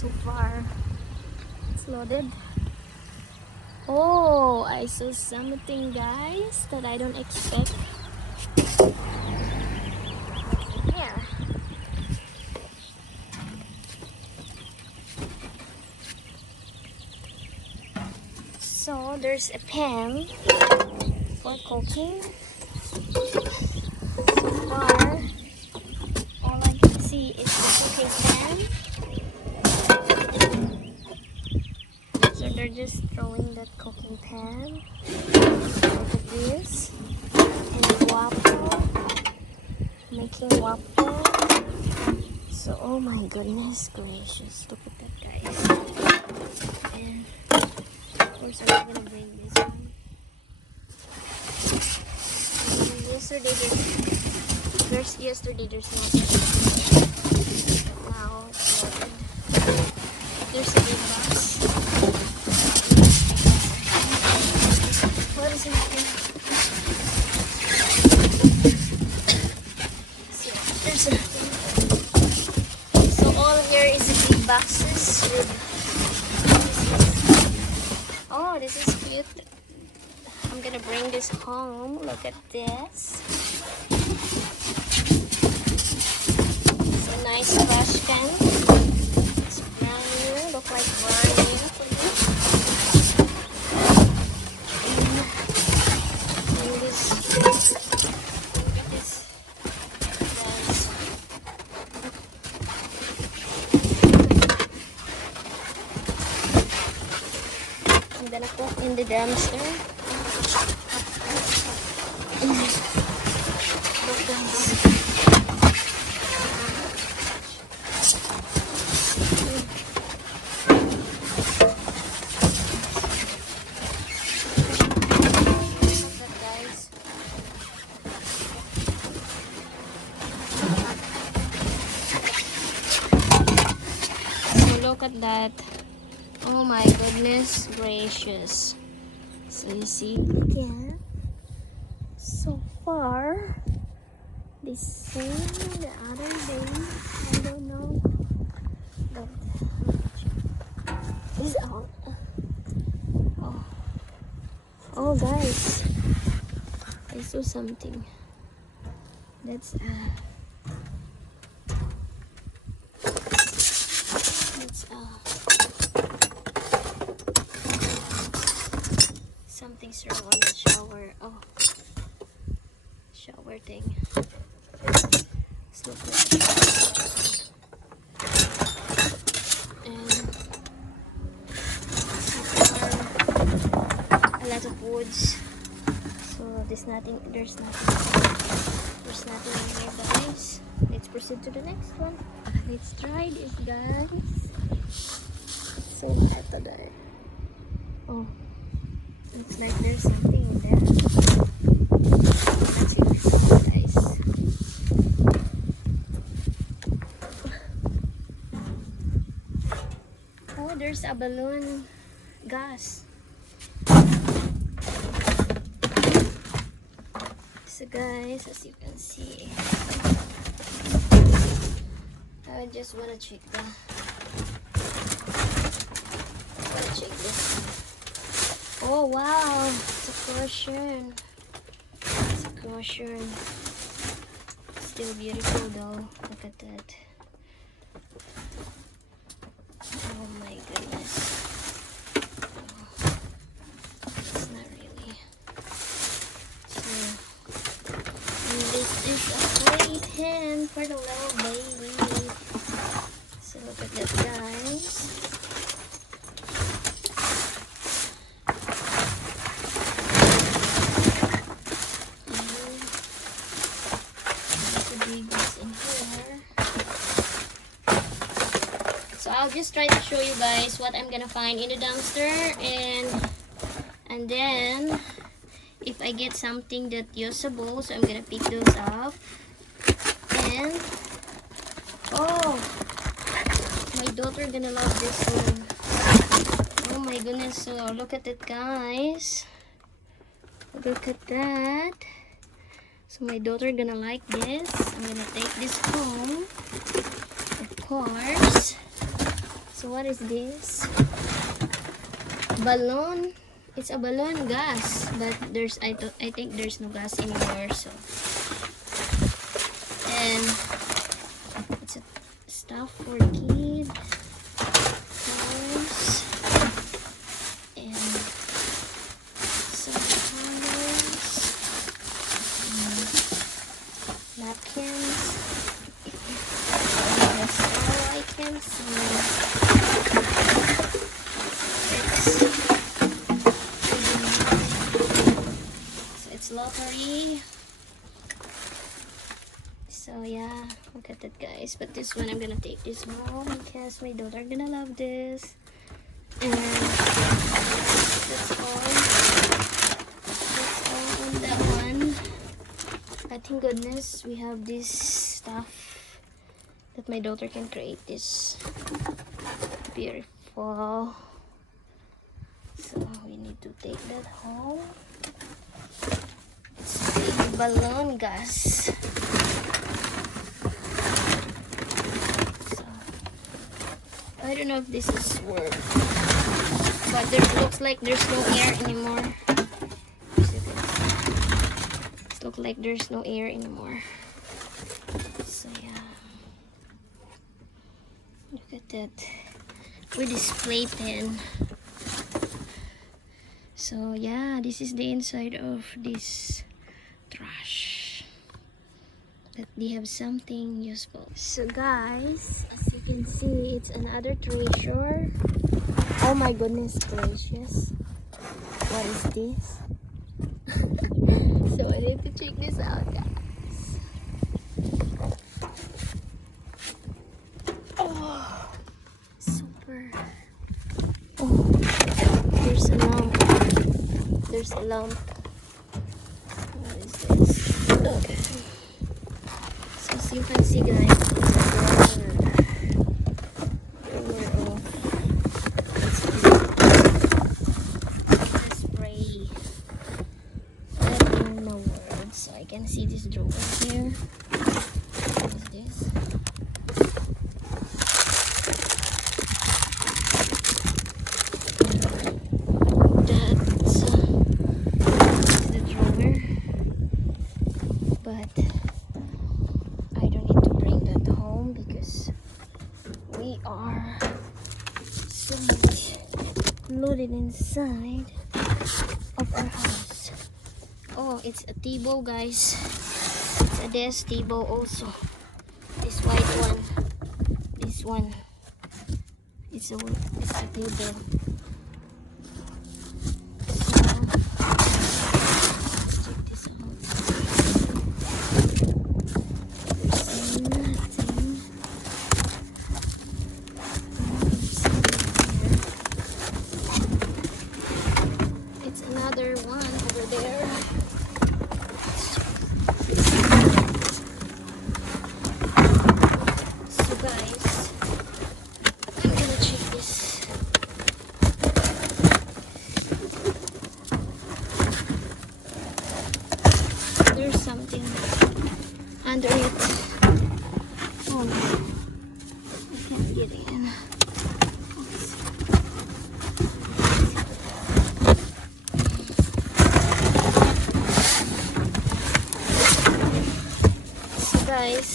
so far. It's loaded. Oh, I saw something, guys, that I don't expect. Yeah. So there's a pan for cooking. So far, all I can see is the cooking pan. So they're just throwing that cooking pan. Look at this. And waffle. Making waffle. So, oh my goodness gracious. Look at that, guys. And of course, I'm gonna bring this one. And yesterday there's nothing. Now it's loaded. There's a big box. What is in here? So there's nothing. So all here is the big boxes with. Oh, this is cute. I'm gonna bring this home. Look at this. It's a nice trash can. It's brand new. Look like brand new. And this. Look at this. Guys. I'm gonna cook in the dumpster. Look, guys. Look at that. Oh my goodness gracious. So you see again, so far the same the other day, I don't know, but it's out. Oh guys, I saw something. That's something's wrong on the shower. Oh, shower thing. Let's look at it. And a lot of woods. So there's nothing in here, guys. Let's proceed to the next one. Let's try this, guys. It's so hot today. Oh, looks like there's something in there. Let's see, guys. Oh, there's a balloon gas. So guys, as you can see, I just want to check this. Oh wow, it's a caution. It's a caution. Still beautiful though. Look at that. Oh my goodness. It's not really. So, and this is a playpen for the little baby. So look at that, guys. I'll just try to show you guys what I'm gonna find in the dumpster, and then if I get something that usable, so I'm gonna pick those up. And oh, my daughter gonna love this one. Oh my goodness. So look at it, guys. Look at that. So my daughter gonna like this. I'm gonna take this home, of course. So what is this? Balloon. It's a balloon gas, but I think there's no gas anymore. So, and it's a stuff for kid toys and some colors, napkins. That's all I can see. Lottery. So yeah, look at that, guys. But this one, I'm gonna take this home because my daughter gonna love this. And that's all on that one. But thank goodness we have this stuff that my daughter can create this beautiful. So we need to take that home. Balloon gas. So I don't know if this is work, but there looks like there's no air anymore. It looks like there's no air anymore. So yeah, look at that with display pen. So yeah, this is the inside of this trash, but they have something useful. So guys, as you can see, it's another treasure. Oh my goodness gracious, what is this? So I need to check this out, guys. Oh, super. Oh, there's a lamp. There's a lamp. Okay. So as you can see, guys, it's a drawer of spray. I don't know words, so I can see this drawer here. What is this? Loaded inside of our house. Oh, it's a table, guys. It's a desk table also. This white one. This one. It's a table. There's something under it. Oh no, I can't get in. So guys,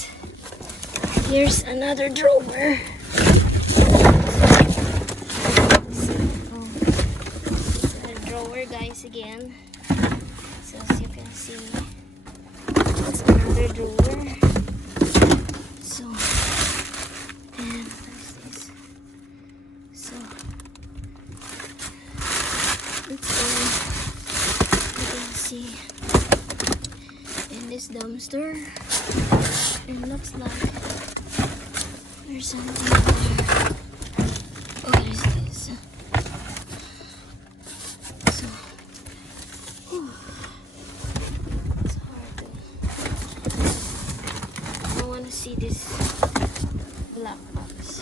here's another drawer. Guys, again. So as you can see, it's another drawer. So, and there's this. So it's all you can see in this dumpster. It looks like there's something there. What is this? See this black box.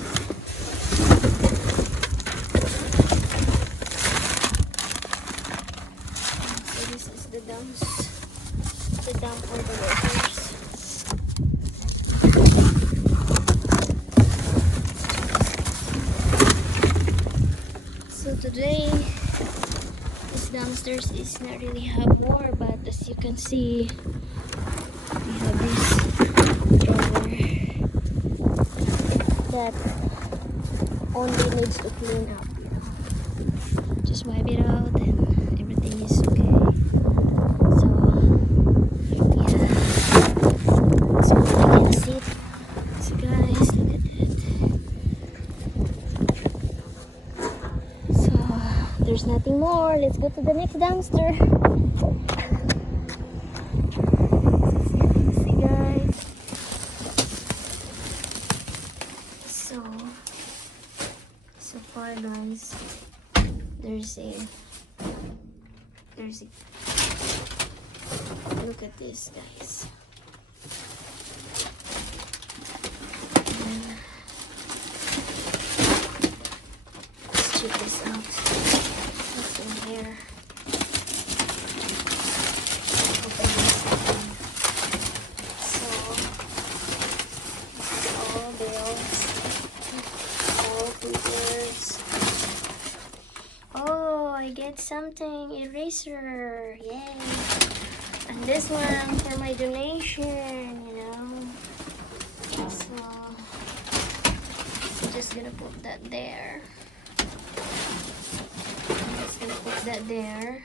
So this is the dump for the workers. today this downstairs is not really have more, but as you can see we have this drawer that only needs to clean up, you know. Just wipe it out and everything is okay. So yeah, so you can see it. So guys, look at that. So there's nothing more. Let's go to the next dumpster. See guys. So far guys, there's a look at this guys. Let's check this out. What's in here? Open this again. So this is all bills, all papers. Oh, I get something, eraser, yay! And this one for my donation, you know. So I'm just gonna put that there. I'm just gonna put that there.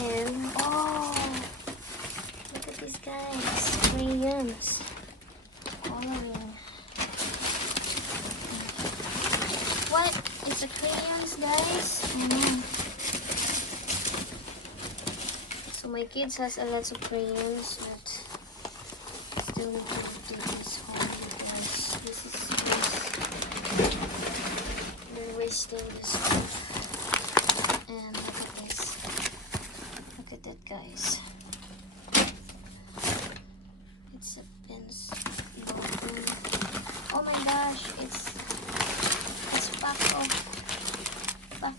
And oh, look at these guys, crayons, coloring. What? It's a crayons, guys. So my kids has a lot of crayons, but still need to do this one because this is they're wasting this stuff. And look at this. Look at that, guys. It's a pencil. Oh my gosh! It's pack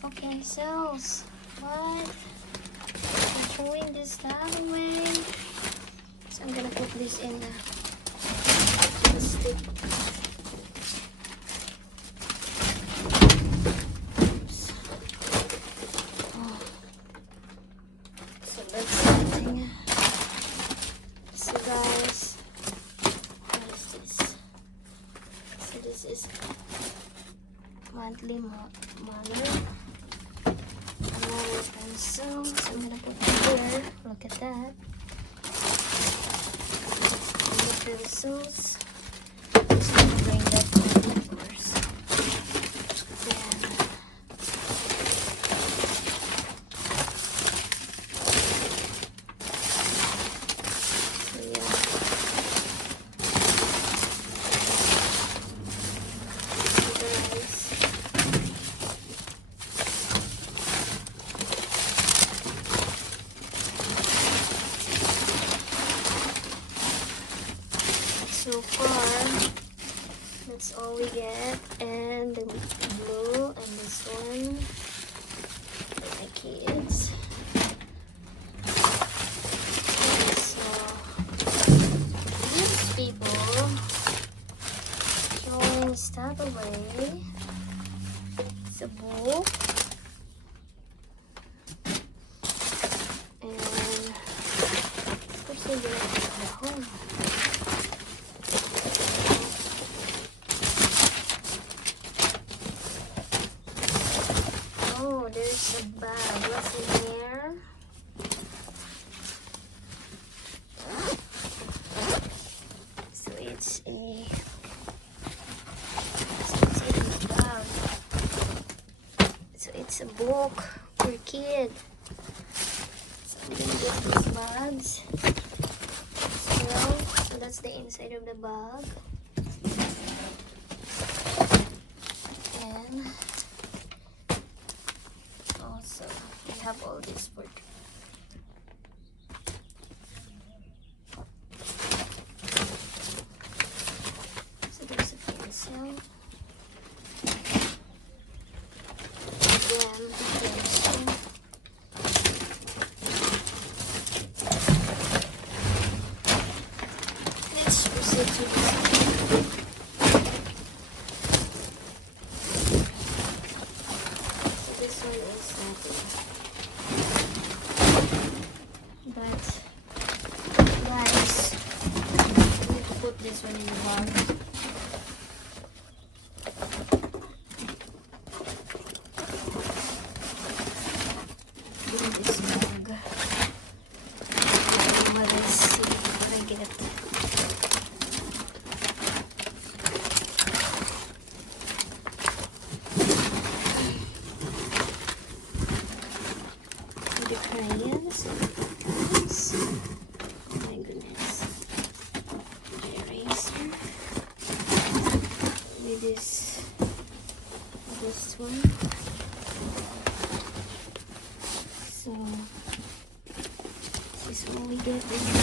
of pencils. What? I'm throwing this stuff away. So I'm gonna put this in the stick. Oops. Oh. So that's something. So guys, what is this? So this is monthly manner. Another pencil. So I'm gonna put it here. Look at that. And the pencils. Just gonna bring that one, of course. Then so yeah. So far, that's all we get, and the blue and this one for my kids. So these people throwing stuff away. It's a book, and of course they're gonna take it home. Oh, there's a bag. What's in here? So it's a bag. So it's a book for kid. So I'm gonna get these bags. So that's the inside of the bag. And also we have all this for so there's a pencil, then pencil. Let's proceed to this. bag. In this bag. Well, let's see what I get. The crayons. My goodness. Eraser. With this one. So this is all we get.